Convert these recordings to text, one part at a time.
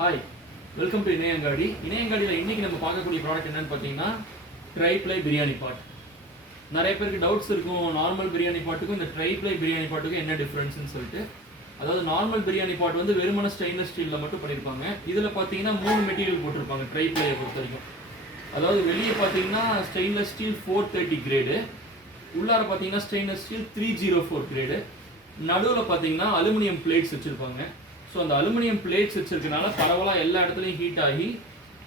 Hi, welcome to Inaiyangadi. இணையங்காடியில் இன்றைக்கி நம்ம பார்க்கக்கூடிய ப்ராடக்ட் என்னென்னு பார்த்தீங்கன்னா ட்ரை-ப்ளை பிரியாணி பாட். நிறைய பேருக்கு டவுட்ஸ் இருக்கும், நார்மல் பிரியாணி பாட்டுக்கும் இந்த ட்ரை-ப்ளை பிரியாணி பாட்டுக்கும் என்ன டிஃப்ரென்ஸ்னு சொல்லிட்டு. அதாவது நார்மல் பிரியாணி பாட் வந்து வெறுமன ஸ்டெயின்லெஸ் ஸ்டீலில் மட்டும் பண்ணியிருப்பாங்க. இதில் பார்த்தீங்கன்னா 3 மெட்டீரியல் போட்டிருப்பாங்க ட்ரை-ப்ளையை பொறுத்த வரைக்கும். அதாவது வெளியே பார்த்தீங்கன்னா ஸ்டெயின்லெஸ் ஸ்டீல் 430 கிரேடு, உள்ளார பார்த்தீங்கன்னா ஸ்டெயின்லெஸ் ஸ்டீல் 304 கிரேடு, நடுவில் பார்த்தீங்கன்னா அலுமினியம் பிளேட்ஸ் வச்சுருப்பாங்க. ஸோ அந்த அலுமினியம் பிளேட்ஸ் வச்சிருக்கனால பரவலாக எல்லா இடத்துலையும் ஹீட் ஆகி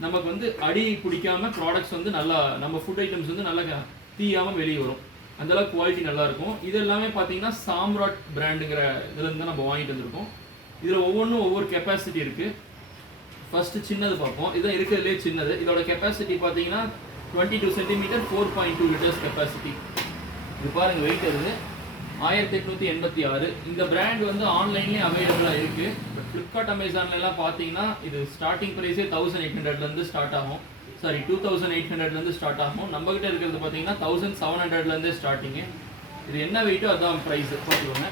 நமக்கு வந்து அடி பிடிக்காமல் ப்ராடக்ட்ஸ் வந்து நல்லா நம்ம ஃபுட் ஐட்டம்ஸ் வந்து நல்லா தீயாமல் வெளியே வரும். அந்தளவுக்கு குவாலிட்டி நல்லாயிருக்கும். இது எல்லாமே பார்த்தீங்கன்னா சாம்ராட் பிராண்டுங்கிற இதுலேருந்து தான் நம்ம வாங்கிட்டு வந்திருக்கோம். இதில் ஒவ்வொன்றும் ஒவ்வொரு கெப்பாசிட்டி இருக்குது. ஃபஸ்ட்டு சின்னது பார்ப்போம். இதான் இருக்கிறதுலே சின்னது. இதோட கெப்பாசிட்டி பார்த்தீங்கன்னா 22 சென்டிமீட்டர் 4.2 லிட்டர்ஸ் கெப்பாசிட்டி. இது பாருங்கள், வெயிட் இருக்குது 1886. இந்த பிராண்ட் வந்து ஆன்லைன்லேயே அவைலபிளாக இருக்குது. பட் ஃப்ளிப்கார்ட் அமேசான்லாம் பார்த்தீங்கன்னா இது ஸ்டார்டிங் ப்ரைஸே 1800 ஸ்டார்ட் ஆகும். 2800 ஸ்டார்ட் ஆகும். நம்மகிட்ட இருக்கிறது பார்த்தீங்கன்னா 1700 ஸ்டார்டிங்கு. இது என்ன வெயிட்டோ அதுதான் ப்ரைஸு பார்த்துக்கோங்க.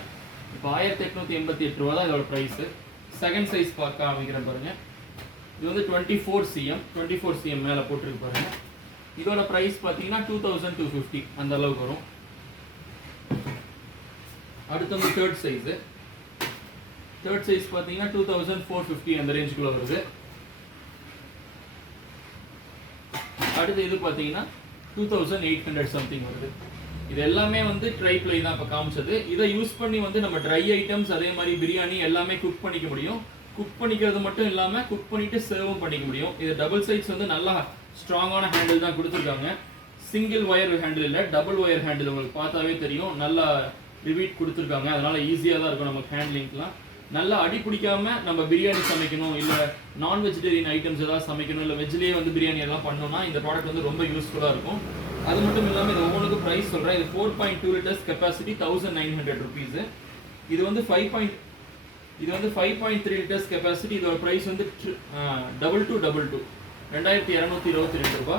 இப்போ 1888 ரூபா தான் இதோட ப்ரைஸு. செகண்ட் சைஸ் பார்க்க அமைக்கிறேன் பாருங்கள். இது வந்து 24 cm மேலே போட்டிருக்கு பாருங்கள். இதோட ப்ரைஸ் பார்த்தீங்கன்னா 2250 அந்த அளவுக்கு வரும். அடுத்து வந்து தேர்ட் சைஸ் பார்த்தீங்கன்னா 2450 அந்த ரேஞ்சுக்குள்ளே வருது. அடுத்து இது பார்த்தீங்கன்னா 2800 சம்திங் வருது. இது எல்லாமே வந்து ட்ரை-ப்ளை தான் இப்போ காமிச்சது. இதை யூஸ் பண்ணி வந்து நம்ம ட்ரை ஐட்டம்ஸ் அதே மாதிரி பிரியாணி எல்லாமே குக் பண்ணிக்க முடியும். குக் பண்ணிக்கிறது மட்டும் இல்லாமல் குக் பண்ணிவிட்டு சர்வும் பண்ணிக்க முடியும். இது டபுள் சைட்ஸ் வந்து நல்லா ஸ்ட்ராங்கான ஹேண்டில் தான் கொடுத்துருக்காங்க. சிங்கிள் ஒயர் ஹேண்டில் இல்லை, டபுள் ஒயர் ஹேண்டில். உங்களுக்கு பார்த்தாவே தெரியும், நல்லா ரிவீட் கொடுத்துருக்காங்க. அதனால் ஈஸியாக தான் இருக்கும் நமக்கு ஹேண்ட்லிங்க்லாம். நல்லா அடி பிடிக்காமல் நம்ம பிரியாணி சமைக்கணும், இல்லை நான் வெஜிடேரியன் ஐட்டம்ஸ் எதாவது சமைக்கணும், இல்லை வெஜ்லேயே வந்து பிரியாணி எல்லாம் பண்ணோம்னா இந்த ப்ராடக்ட் வந்து ரொம்ப யூஸ்ஃபுல்லாக இருக்கும். அது மட்டும் இல்லாமல் இது ஒவ்வொன்றுக்கும் ப்ரைஸ் சொல்கிறேன். இது 4.2 லிட்டர்ஸ் கெப்பாசிட்டி 1900 ருபீஸு. இது வந்து 5.3 லிட்டர்ஸ் கெப்பாசிட்டி. இதோட ப்ரைஸ் வந்து 2222 2222 ரூபா.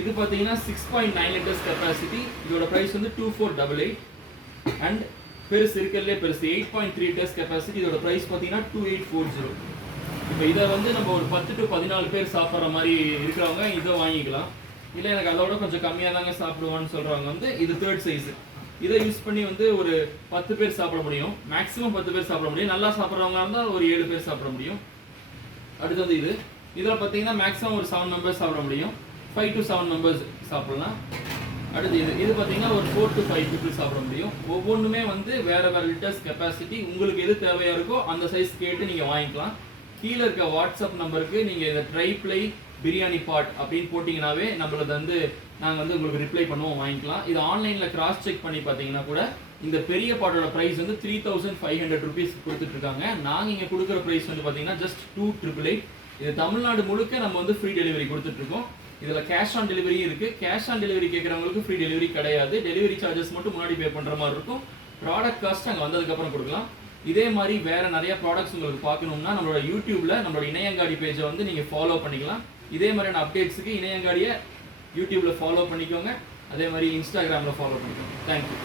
இது பார்த்தீங்கன்னா 6.9 லிட்டர்ஸ் கெப்பாசிட்டி. இதோட ப்ரைஸ் வந்து 2488. அண்ட் பெருசு இருக்கிறதுலே பெருசு 8.3 லிட்டர்ஸ் கெப்பாசிட்டி. இதோட ப்ரைஸ் பார்த்தீங்கன்னா 2840. இப்போ இதை வந்து நம்ம ஒரு 10 to 14 பேர் சாப்பிட்ற மாதிரி இருக்கிறவங்க இதை வாங்கிக்கலாம். இல்லை எனக்கு அதோட கொஞ்சம் கம்மியாக தாங்க சாப்பிடுவான்னு சொல்கிறவங்க வந்து இது தேர்ட் சைஸு. இதை யூஸ் பண்ணி வந்து ஒரு 10 பேர் சாப்பிட முடியும். மேக்ஸிமம் 10 பேர் சாப்பிட முடியும். நல்லா சாப்பிட்றவங்க இருந்தால் ஒரு 7 பேர் சாப்பிட முடியும். அடுத்து வந்து இதில் பார்த்தீங்கன்னா மேக்ஸிமம் ஒரு 7 மெம்பர்ஸ் சாப்பிட முடியும். 5 to 7 மெம்பர்ஸ் சாப்பிடலாம். அடுத்து இது பார்த்தீங்கன்னா ஒரு 4 to 5 people சாப்பிட முடியும். ஒவ்வொன்றுமே வந்து வேறு லிட்டர்ஸ் கெப்பாசிட்டி. உங்களுக்கு எது தேவையாக இருக்கோ அந்த சைஸ் கேட்டு நீங்கள் வாங்கிக்கலாம். கீழே இருக்க வாட்ஸ்அப் நம்பருக்கு நீங்கள் இந்த ட்ரை-ப்ளை பிரியாணி பாட் அப்படின்னு போட்டிங்கனாவே நம்மளது வந்து நாங்கள் வந்து உங்களுக்கு ரிப்ளை பண்ணுவோம், வாங்கிக்கலாம். இது ஆன்லைனில் கிராஸ் செக் பண்ணி பார்த்தீங்கன்னா கூட இந்த பெரிய பாட்டோட ப்ரைஸ் வந்து 3500 ருபீஸ் கொடுத்துட்ருக்காங்க. நாங்கள் இங்கே கொடுக்குற ப்ரைஸ் வந்து பார்த்தீங்கன்னா ஜஸ்ட் 2888. இது தமிழ்நாடு முழுக்க நம்ம வந்து ஃப்ரீ டெலிவரி கொடுத்துட்ருக்கோம். இதில் கேஷ் ஆன் டெலிவரி இருக்குது. கேஷ் ஆன் டெலிவரி கேட்குறவங்களுக்கு ஃப்ரீ டெலிவரி கிடையாது. டெலிவரி சார்ஜஸ் மட்டும் முன்னாடி பே பண்ணுற மாதிரி இருக்கும். ப்ராடக்ட் காஸ்ட் அங்கே வந்ததுக்கப்புறம் கொடுக்கலாம். இதே மாதிரி வேறு நிறைய ப்ராடக்ட்ஸ் உங்களுக்கு பார்க்கணும்னா நம்மளோட யூடியூப்பில் நம்மளோட இணையங்காடி பேஜை வந்து நீங்கள் ஃபாலோ பண்ணிக்கலாம். இதே மாதிரியான அப்டேட்ஸுக்கு இணையங்காடியை யூடியூப்பில் ஃபாலோ பண்ணிக்கோங்க. அதே மாதிரி இன்ஸ்டாகிராமில் ஃபாலோ பண்ணிக்கோங்க. தேங்க்யூ.